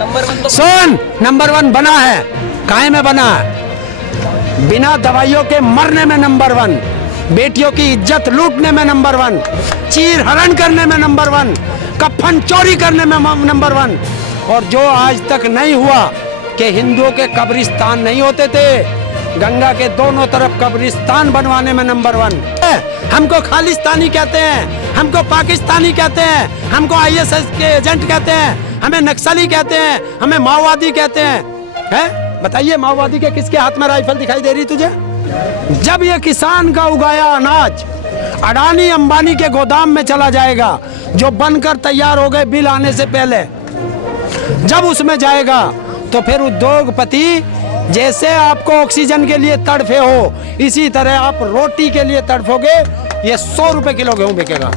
सुन, number 1 बना है। काहे में बना है? बिना दवाइयों के मरने में नंबर 1, बेटियों की इज्जत लूटने में नंबर 1, चीर हरण करने में नंबर 1, कफन चोरी करने में नंबर 1। और जो आज तक नहीं हुआ कि हिंदुओं के कब्रिस्तान नहीं होते थे, गंगा के दोनों तरफ कब्रिस्तान बनवाने में नंबर 1। हमको खालिस्तानी कहते हैं, हमको पाकिस्तानी कहते हैं, हमको ISS के एजेंट कहते हैं, हमें नक्सली कहते हैं, हमें माओवादी कहते हैं। बताइए, माओवादी के किसके हाथ में राइफल दिखाई दे रही तुझे? जब ये किसान का उगाया अनाज अडानी अंबानी के गोदाम में चला जाएगा, जो बनकर तैयार हो गए बिल आने से पहले, जब उसमें जाएगा तो फिर उद्योगपति जैसे आपको ऑक्सीजन के लिए तड़फे हो, इसी तरह आप रोटी के लिए तड़फोगे। ये 100 रुपए किलो गेहूं बिकेगा।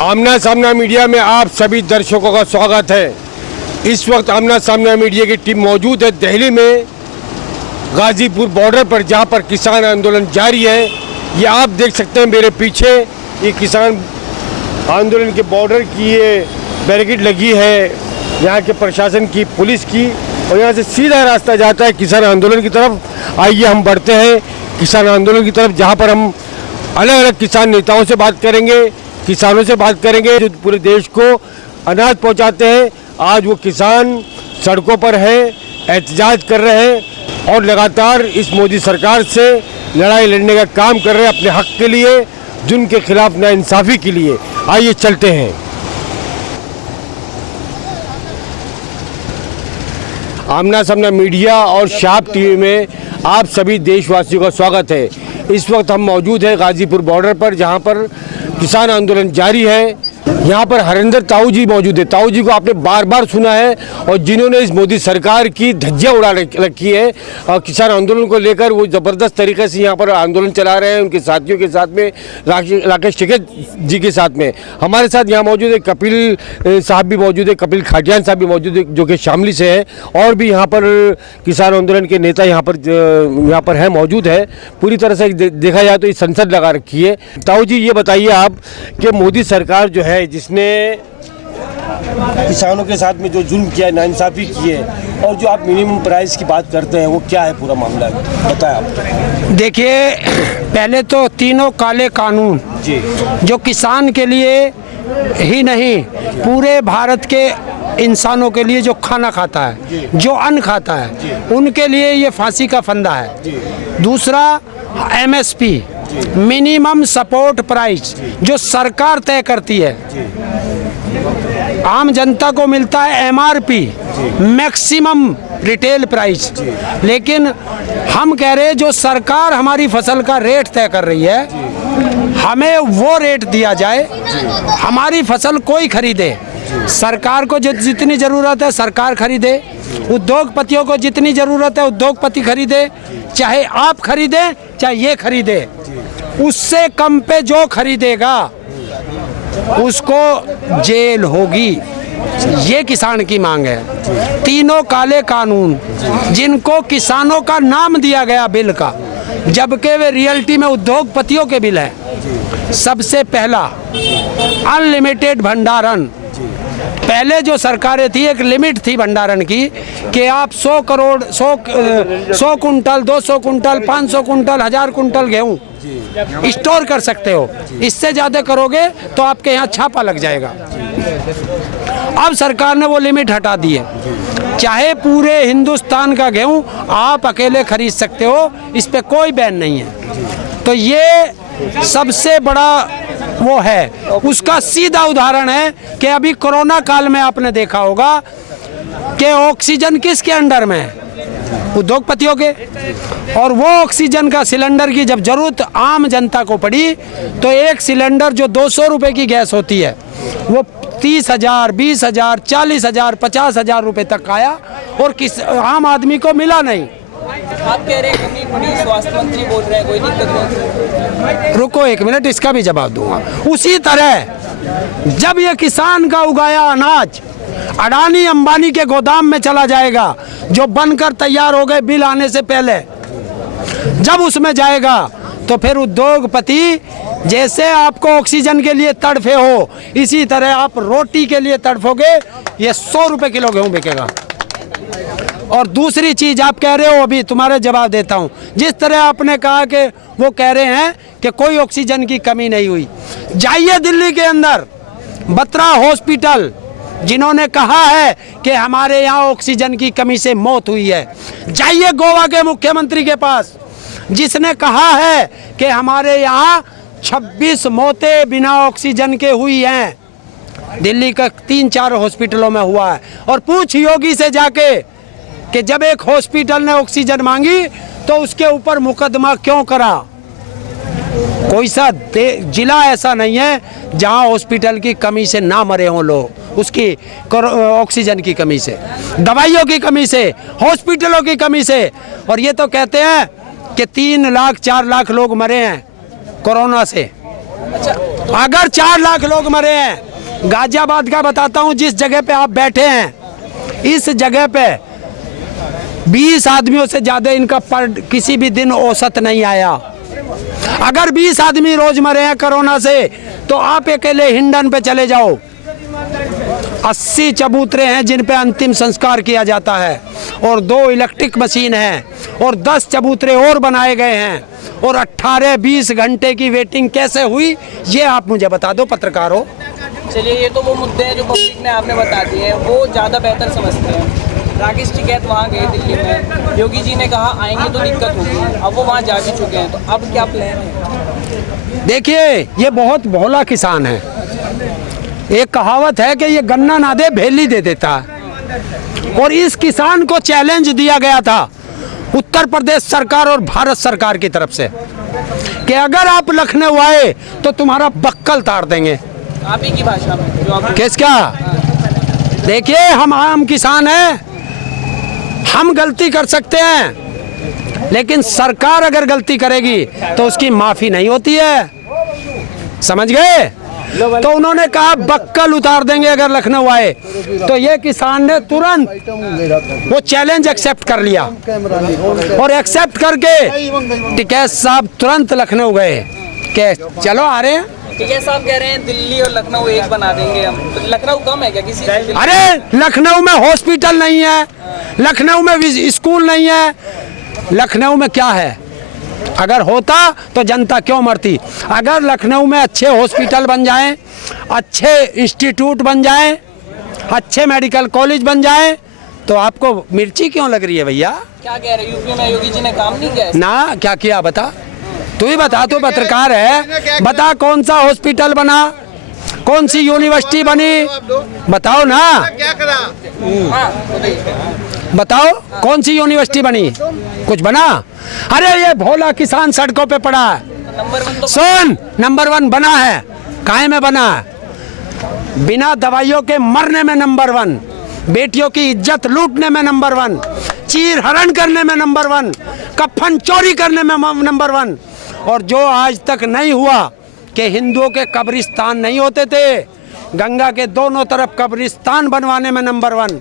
आमना सामना मीडिया में आप सभी दर्शकों का स्वागत है। इस वक्त आमना सामना मीडिया की टीम मौजूद है दिल्ली में, गाजीपुर बॉर्डर पर, जहां पर किसान आंदोलन जारी है। ये आप देख सकते हैं मेरे पीछे, ये किसान आंदोलन के बॉर्डर की ये बैरिकेड लगी है, यहाँ के प्रशासन की, पुलिस की, और यहाँ से सीधा रास्ता जाता है किसान आंदोलन की तरफ। आइए हम बढ़ते हैं किसान आंदोलन की तरफ, जहाँ पर हम अलग अलग किसान नेताओं से बात करेंगे, किसानों से बात करेंगे जो पूरे देश को अनाज पहुँचाते हैं। आज वो किसान सड़कों पर है, एहतजाज कर रहे हैं और लगातार इस मोदी सरकार से लड़ाई लड़ने का काम कर रहे हैं अपने हक के लिए, जुल्म के खिलाफ नाइंसाफ़ी के लिए। आइए चलते हैं। आमना सामना मीडिया और शाप टीवी में आप सभी देशवासियों का स्वागत है। इस वक्त हम मौजूद हैं गाजीपुर बॉर्डर पर, जहां पर किसान आंदोलन जारी है। यहाँ पर हरिंदर ताऊ जी मौजूद है। ताऊ जी को आपने बार बार सुना है और जिन्होंने इस मोदी सरकार की धज्जियाँ उड़ा रखी है और किसान आंदोलन को लेकर वो ज़बरदस्त तरीके से यहाँ पर आंदोलन चला रहे हैं, उनके साथियों के साथ में, राकेश टिकैत जी के साथ में। हमारे साथ यहाँ मौजूद है कपिल साहब भी मौजूद है, कपिल खाटियान साहब भी मौजूद है, जो कि शामली से हैं, और भी यहाँ पर किसान आंदोलन के नेता यहाँ पर है, मौजूद है। पूरी तरह से देखा जाए तो ये संसद लगा रखी है। ताऊ जी ये बताइए आप कि मोदी सरकार जो है, जिसने किसानों के साथ में जो जुल्म किया है, नाइंसाफ़ी की है, और जो आप मिनिमम प्राइस की बात करते हैं, वो क्या है पूरा मामला बताएं आप। देखिए, पहले तो तीनों काले कानून जी, जो किसान के लिए ही नहीं, पूरे भारत के इंसानों के लिए जो खाना खाता है, जो अन्न खाता है, उनके लिए ये फांसी का फंदा है। दूसरा MSP, मिनिमम सपोर्ट प्राइस, जो सरकार तय करती है, आम जनता को मिलता है MRP, मैक्सिमम रिटेल प्राइस। लेकिन हम कह रहे हैं जो सरकार हमारी फसल का रेट तय कर रही है, हमें वो रेट दिया जाए, हमारी फसल कोई खरीदे। सरकार को जितनी ज़रूरत है सरकार खरीदे, उद्योगपतियों को जितनी ज़रूरत है उद्योगपति खरीदे, चाहे आप खरीदे चाहे ये खरीदे। उससे कम पे जो खरीदेगा उसको जेल होगी। ये किसान की मांग है। तीनों काले कानून जिनको किसानों का नाम दिया गया बिल का, जबकि वे रियलिटी में उद्योगपतियों के बिल हैं। सबसे पहला अनलिमिटेड भंडारण। पहले जो सरकारें थी, एक लिमिट थी भंडारण की कि आप 100 crore 100 quintal, 200 quintal, 500 quintal, 1000 quintal गेहूँ स्टोर कर सकते हो। इससे ज़्यादा करोगे तो आपके यहाँ छापा लग जाएगा। अब सरकार ने वो लिमिट हटा दी है। चाहे पूरे हिंदुस्तान का गेहूँ आप अकेले खरीद सकते हो, इस पे कोई बैन नहीं है। तो ये सबसे बड़ा वो है। उसका सीधा उदाहरण है कि अभी कोरोना काल में आपने देखा होगा कि ऑक्सीजन किसके अंडर में है? उद्योगपतियों के। और वो ऑक्सीजन का सिलेंडर की जब जरूरत आम जनता को पड़ी तो एक सिलेंडर जो 200 रुपए की गैस होती है वो 30,000, 20,000, 40,000, 50,000 रुपए तक आया और किस आम आदमी को मिला नहीं। आप कह रहे हैं कमी पड़ी, स्वास्थ्य मंत्री बोल रहे हैं कोई दिक्कत नहीं। रुको एक मिनट, इसका भी जवाब दूंगा। उसी तरह जब ये किसान का उगाया अनाज अडानी अंबानी के गोदाम में चला जाएगा, जो बनकर तैयार हो गए बिल आने से पहले, जब उसमें जाएगा तो फिर उद्योगपति जैसे आपको ऑक्सीजन के लिए तड़फे हो, इसी तरह आप रोटी के लिए तड़फोगे। ये 100 रुपए किलो गेहूं बिकेगा। और दूसरी चीज आप कह रहे हो, अभी तुम्हारे जवाब देता हूं, जिस तरह आपने कहा कि वो कह रहे हैं कि कोई ऑक्सीजन की कमी नहीं हुई, जाइए दिल्ली के अंदर बत्रा हॉस्पिटल, जिन्होंने कहा है कि हमारे यहाँ ऑक्सीजन की कमी से मौत हुई है। जाइए गोवा के मुख्यमंत्री के पास, जिसने कहा है कि हमारे यहाँ 26 मौतें बिना ऑक्सीजन के हुई हैं। दिल्ली का 3-4 हॉस्पिटलों में हुआ है। और पूछ योगी से जाके कि जब एक हॉस्पिटल ने ऑक्सीजन मांगी तो उसके ऊपर मुकदमा क्यों करा। कोई सा जिला ऐसा नहीं है जहां हॉस्पिटल की कमी से ना मरे हों लोग, उसकी ऑक्सीजन की कमी से, दवाइयों की कमी से, हॉस्पिटलों की कमी से। और ये तो कहते हैं कि 3 लाख 4 लाख लोग मरे हैं कोरोना से। अगर 4 लाख लोग मरे हैं, गाजियाबाद का बताता हूं, जिस जगह पे आप बैठे हैं, इस जगह पे 20 आदमियों से ज्यादा इनका पर किसी भी दिन औसत नहीं आया। अगर 20 आदमी रोज मरे हैं कोरोना से, तो आप अकेले हिंडन पे चले जाओ, 80 चबूतरे हैं जिन पे अंतिम संस्कार किया जाता है, और 2 इलेक्ट्रिक मशीन हैं, और 10 चबूतरे और बनाए गए हैं, और 18-20 घंटे की वेटिंग कैसे हुई, ये आप मुझे बता दो, पत्रकार हो। चलिए, ये तो वो मुद्दे हैं जो पब्लिक ने आपने बता दिए हैं, वो ज़्यादा बेहतर समझते हैं। राकेश टिकैत वहाँ गए दिल्ली में, योगी जी ने कहा आएंगे तो दिक्कत होगी, अब वो वहाँ जा भी चुके हैं, तो अब क्या प्लान है? देखिए, ये बहुत भोला किसान है। एक कहावत है कि ये गन्ना ना दे भेली दे देता है, और इस किसान को चैलेंज दिया गया था उत्तर प्रदेश सरकार और भारत सरकार की तरफ से कि अगर आप लखनऊ आए तो तुम्हारा बक्कल ताड़ देंगे। आप ही की भाषा में जो आप किसका? देखिए, हम आम किसान हैं, हम गलती कर सकते हैं, लेकिन सरकार अगर गलती करेगी तो उसकी माफी नहीं होती है, समझ गए? तो उन्होंने कहा बक्कल उतार देंगे अगर लखनऊ आए, तो ये किसान ने तुरंत वो चैलेंज एक्सेप्ट कर लिया, और एक्सेप्ट करके टिकैत साहब तुरंत लखनऊ गए कि चलो आ रहे हैं। टिकैत साहब कह रहे हैं दिल्ली और लखनऊ एक बना देंगे हम, तो लखनऊ कम है क्या किसी? अरे लखनऊ में हॉस्पिटल नहीं है, लखनऊ में स्कूल नहीं है, लखनऊ में क्या है? अगर होता तो जनता क्यों मरती? अगर लखनऊ में अच्छे हॉस्पिटल बन जाएं, अच्छे इंस्टीट्यूट बन जाएं, अच्छे मेडिकल कॉलेज बन जाएं, तो आपको मिर्ची क्यों लग रही है भैया? क्या कह रहे हैं, यूपी में योगी जी ने काम नहीं किया ना? क्या किया बता, तू ही बता, तू पत्रकार है, बता कौन सा हॉस्पिटल बना, कौन सी यूनिवर्सिटी बनी, बताओ ना, क्या करा? बताओ कौन सी यूनिवर्सिटी बनी, कुछ बना? अरे ये भोला किसान सड़कों पे पड़ा है। नंबर 1 तो सुन, नंबर 1 बना है, काहे में बना है? बिना दवाइयों के मरने में नंबर 1, बेटियों की इज्जत लूटने में नंबर 1, चीर हरण करने में नंबर 1, कफन चोरी करने में नंबर 1। और जो आज तक नहीं हुआ कि हिंदुओं के कब्रिस्तान नहीं होते थे, गंगा के दोनों तरफ कब्रिस्तान बनवाने में नंबर 1।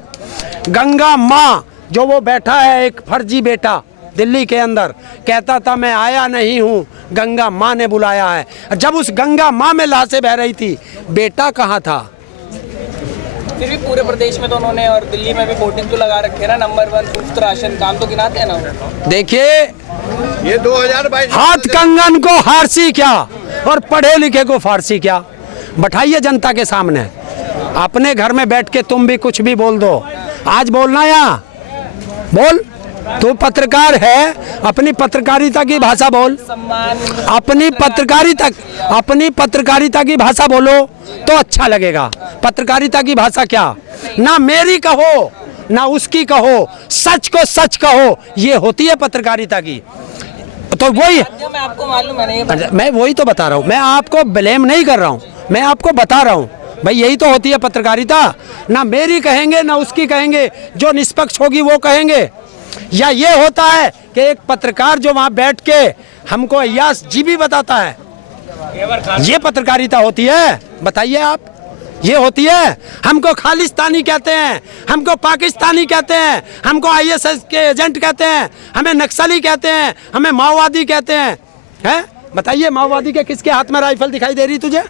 गंगा माँ, जो वो बैठा है एक फर्जी बेटा दिल्ली के अंदर, कहता था मैं आया नहीं हूँ, गंगा माँ ने बुलाया है। जब उस गंगा माँ में लाशें बह रही थी, बेटा कहाँ था? फिर भी पूरे प्रदेश में तो उन्होंने, और दिल्ली में भी बोटिंग तो लगा रखे ना, नंबर 1 मुफ्त राशन, काम तो गिनाते हैं ना। देखिए, ये 2022 हाथ कंगन को फारसी क्या और पढ़े लिखे को फारसी क्या? बैठाइए जनता के सामने, अपने घर में बैठ के तुम भी कुछ भी बोल दो, आज बोलना यहाँ बोल। तू पत्रकार है, अपनी पत्रकारिता की भाषा बोल, अपनी पत्रकारिता की भाषा बोलो तो अच्छा लगेगा। पत्रकारिता की भाषा क्या? ना मेरी कहो ना उसकी कहो, सच को सच कहो, ये होती है पत्रकारिता की। तो वही मैं आपको मालूम है नहीं, मैं वही तो बता रहा हूँ, मैं आपको ब्लेम नहीं कर रहा हूँ, मैं आपको बता रहा हूँ भाई, यही तो होती है पत्रकारिता। ना मेरी कहेंगे ना उसकी कहेंगे, जो निष्पक्ष होगी वो कहेंगे। या ये होता है कि एक पत्रकार जो वहां बैठ के हमको अय्यास जी भी बताता है, ये पत्रकारिता होती है? बताइए आप, ये होती है? हमको खालिस्तानी कहते हैं, हमको पाकिस्तानी कहते हैं, हमको ISS के एजेंट कहते हैं, हमें नक्सली कहते हैं, हमें माओवादी कहते हैं, हैं? बताइए, माओवादी के किसके हाथ में राइफल दिखाई दे रही तुझे?